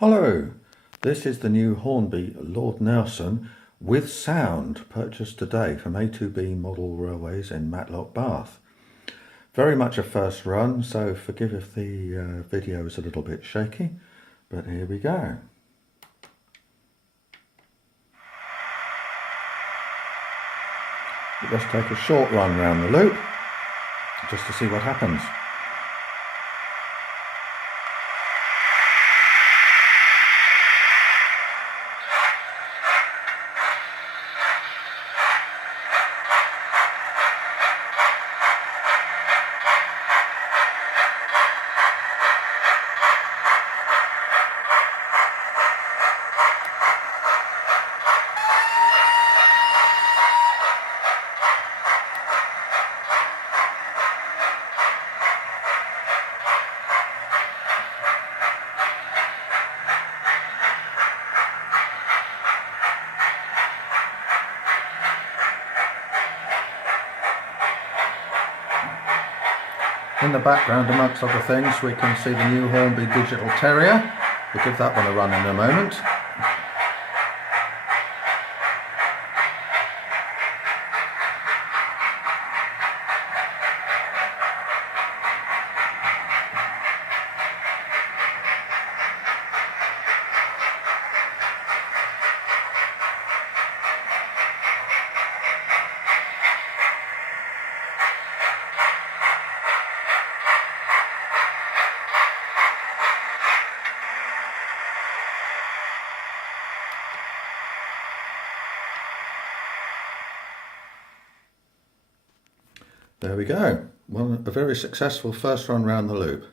Hello, this is the new Hornby Lord Nelson with sound, purchased today from A2B Model Railways in Matlock Bath. Very much a first run, so forgive if the video is a little bit shaky, but here we go. We'll just take a short run round the loop, just to see what happens. In the background, amongst other things, we can see the new Hornby Digital Terrier. We'll give that one a run in a moment. There we go. Well, a very successful first run round the loop.